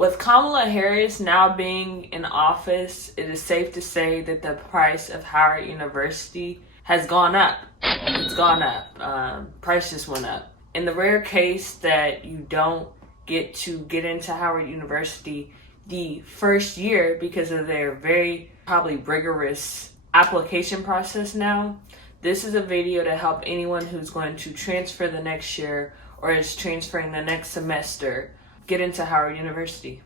With Kamala Harris now being in office, it is safe to say that the price of Howard University has gone up. It's gone up. Price just went up. In the rare case that you don't get into Howard University the first year because of their very probably rigorous application process now, this is a video to help anyone who's going to transfer the next year or is transferring the next semester get into Howard University.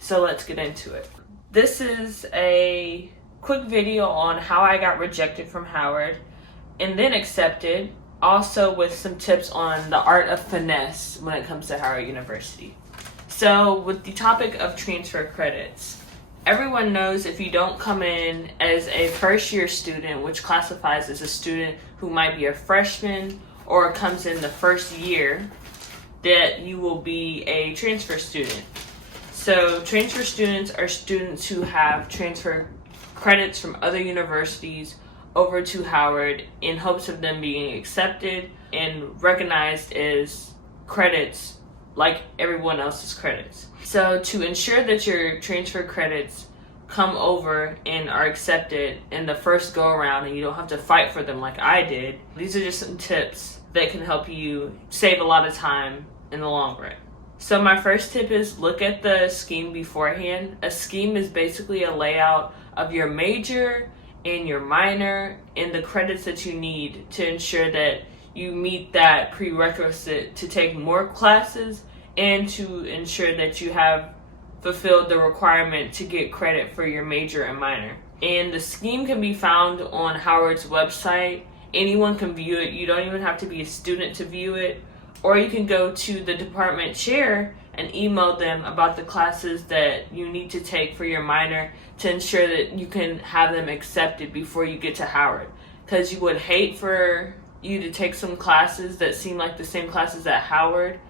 So let's get into it. This is a quick video on how I got rejected from Howard and then accepted, also with some tips on the art of finesse when it comes to Howard University. So with the topic of transfer credits, everyone knows if you don't come in as a first year student, which classifies as a student who might be a freshman or comes in the first year, that you will be a transfer student. So transfer students are students who have transfer credits from other universities over to Howard in hopes of them being accepted and recognized as credits like everyone else's credits. So to ensure that your transfer credits come over and are accepted in the first go around and you don't have to fight for them like I did, these are just some tips that can help you save a lot of time in the long run. So my first tip is look at the scheme beforehand. A scheme is basically a layout of your major and your minor and the credits that you need to ensure that you meet that prerequisite to take more classes and to ensure that you have fulfilled the requirement to get credit for your major and minor. And the scheme can be found on Howard's website. Anyone can view it. You don't even have to be a student to view it. Or you can go to the department chair and email them about the classes that you need to take for your minor to ensure that you can have them accepted before you get to Howard. Because you would hate for you to take some classes that seem like the same classes at Howard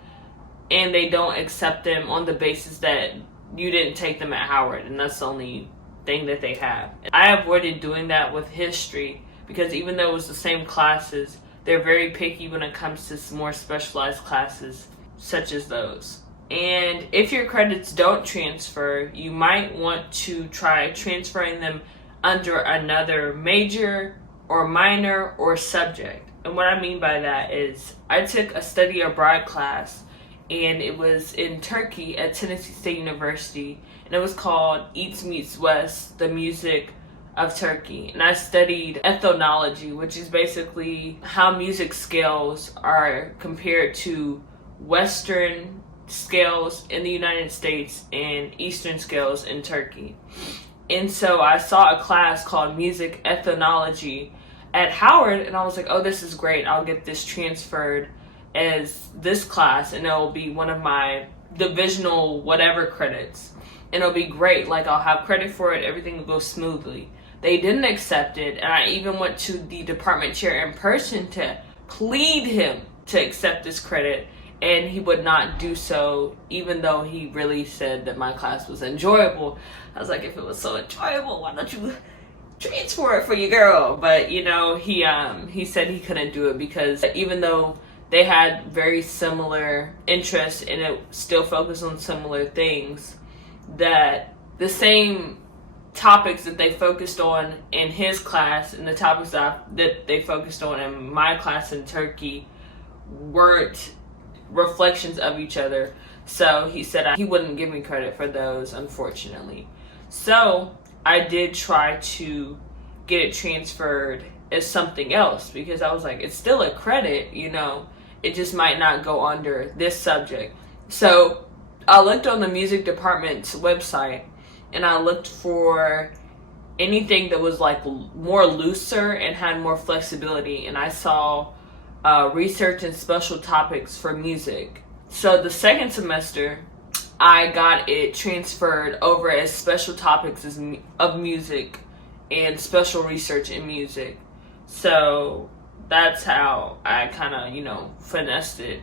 and they don't accept them on the basis that you didn't take them at Howard and that's the only thing that they have. I avoided doing that with history because even though it was the same classes, they're very picky when it comes to more specialized classes such as those. And if your credits don't transfer, you might want to try transferring them under another major or minor or subject. And what I mean by that is I took a study abroad class and it was in Turkey at Tennessee State University and it was called East Meets West, the music of Turkey. And I studied ethnology, which is basically how music scales are compared to Western scales in the United States and Eastern scales in Turkey. And so I saw a class called Music Ethnology at Howard and I was like, oh, this is great. I'll get this transferred as this class and it'll be one of my divisional whatever credits. And it'll be great. Like I'll have credit for it. Everything will go smoothly. They didn't accept it, and I even went to the department chair in person to plead him to accept this credit, and he would not do so, even though he really said that my class was enjoyable. I was like, if it was so enjoyable, why don't you transfer it for your girl? But you know, he said he couldn't do it because even though they had very similar interests and it still focused on similar things, that the same topics that they focused on in his class and the topics that they focused on in my class in Turkey weren't reflections of each other. So he said he wouldn't give me credit for those, unfortunately. So I did try to get it transferred as something else because I was like, it's still a credit, you know, it just might not go under this subject. So I looked on the music department's website and I looked for anything that was like more looser and had more flexibility, and I saw research and special topics for music. So the second semester I got it transferred over as special topics of music and special research in music. So that's how I kind of, you know, finessed it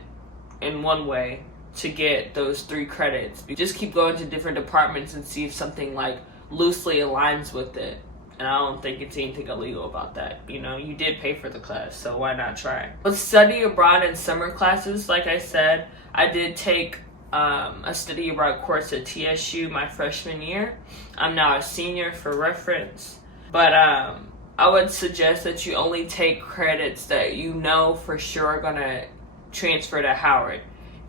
in one way to get those 3 credits. You just keep going to different departments and see if something like loosely aligns with it. And I don't think it's anything illegal about that. You know, you did pay for the class, so why not try? With study abroad and summer classes, like I said, I did take a study abroad course at TSU my freshman year. I'm now a senior for reference. But I would suggest that you only take credits that you know for sure are going to transfer to Howard.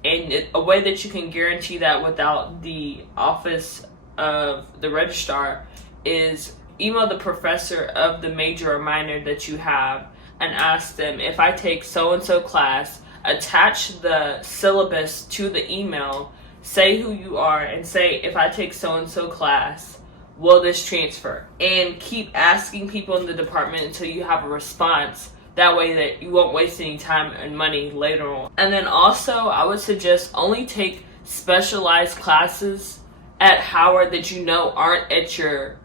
And a way that you can guarantee that without the office of the registrar is email the professor of the major or minor that you have and ask them, if I take so-and-so class, attach the syllabus to the email, say who you are, and say, if I take so-and-so class, will this transfer? And keep asking people in the department until you have a response. That way that you won't waste any time and money later on. And then also, I would suggest only take specialized classes at Howard that you know aren't at your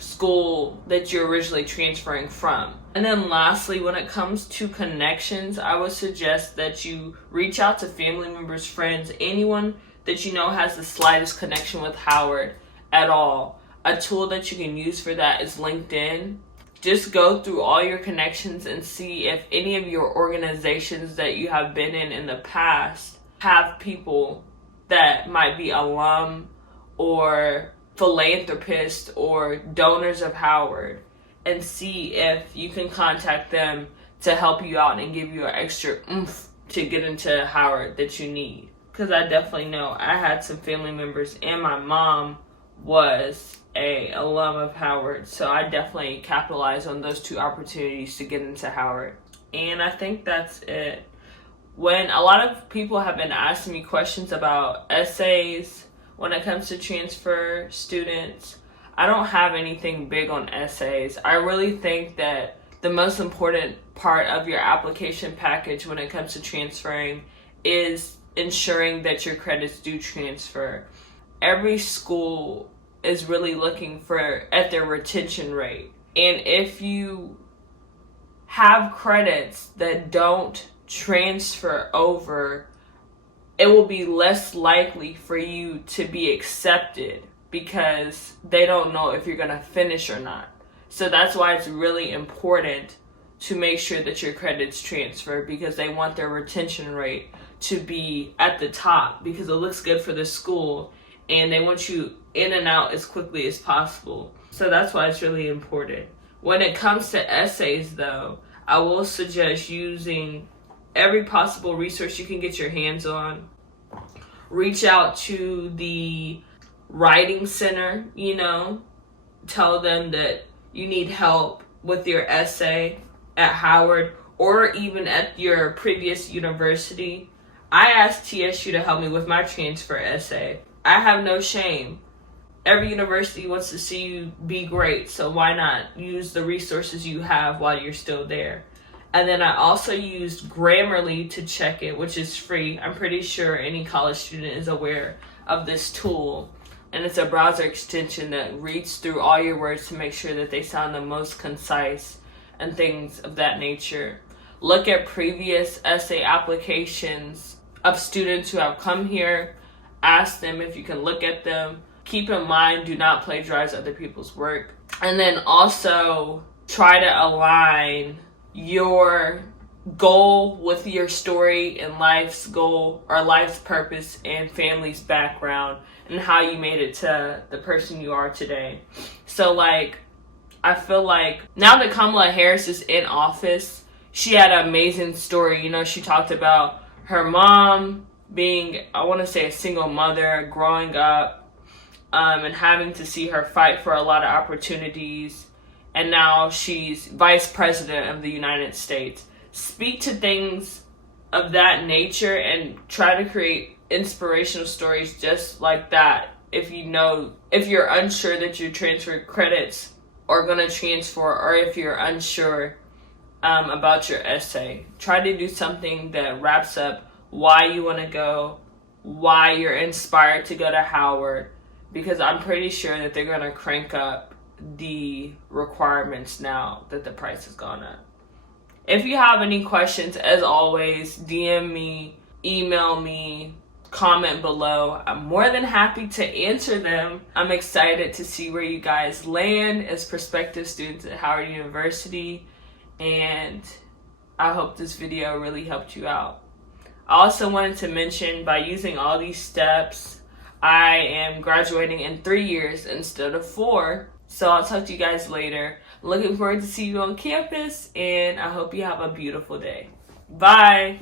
school that you're originally transferring from. And then lastly, when it comes to connections, I would suggest that you reach out to family members, friends, anyone that you know has the slightest connection with Howard at all. A tool that you can use for that is LinkedIn. Just go through all your connections and see if any of your organizations that you have been in the past have people that might be alum or philanthropists or donors of Howard, and see if you can contact them to help you out and give you an extra oomph to get into Howard that you need. Because I definitely know I had some family members, and my mom was a alum of Howard, so I definitely capitalized on those two opportunities to get into Howard. And I think that's it. When a lot of people have been asking me questions about essays when it comes to transfer students, I don't have anything big on essays. I really think that the most important part of your application package when it comes to transferring is ensuring that your credits do transfer. Every school is really looking at their retention rate. And if you have credits that don't transfer over, it will be less likely for you to be accepted because they don't know if you're going to finish or not. So that's why it's really important to make sure that your credits transfer, because they want their retention rate to be at the top because it looks good for the school and they want you in and out as quickly as possible. So that's why it's really important. When it comes to essays though, I will suggest using every possible resource you can get your hands on. Reach out to the writing center, tell them that you need help with your essay at Howard or even at your previous university. I asked TSU to help me with my transfer essay. I have no shame. Every university wants to see you be great, so why not use the resources you have while you're still there? And then I also used Grammarly to check it, which is free. I'm pretty sure any college student is aware of this tool. And it's a browser extension that reads through all your words to make sure that they sound the most concise and things of that nature. Look at previous essay applications of students who have come here. Ask them if you can look at them. Keep in mind, do not plagiarize other people's work. And then also try to align your goal with your story and life's goal or life's purpose and family's background and how you made it to the person you are today. So I feel like now that Kamala Harris is in office, she had an amazing story. She talked about her mom being, I want to say, a single mother, growing up, and having to see her fight for a lot of opportunities. And now she's vice president of the United States. Speak to things of that nature and try to create inspirational stories just like that. If you're unsure that your transfer credits are going to transfer, or if you're unsure about your essay, try to do something that wraps up why you want to go, why you're inspired to go to Howard, because I'm pretty sure that they're going to crank up the requirements now that the price has gone up. If you have any questions, as always, DM me, email me, comment below. I'm more than happy to answer them. I'm excited to see where you guys land as prospective students at Howard University, and I hope this video really helped you out. I also wanted to mention, by using all these steps, I am graduating in 3 years instead of 4. So I'll talk to you guys later. Looking forward to see you on campus, and I hope you have a beautiful day. Bye.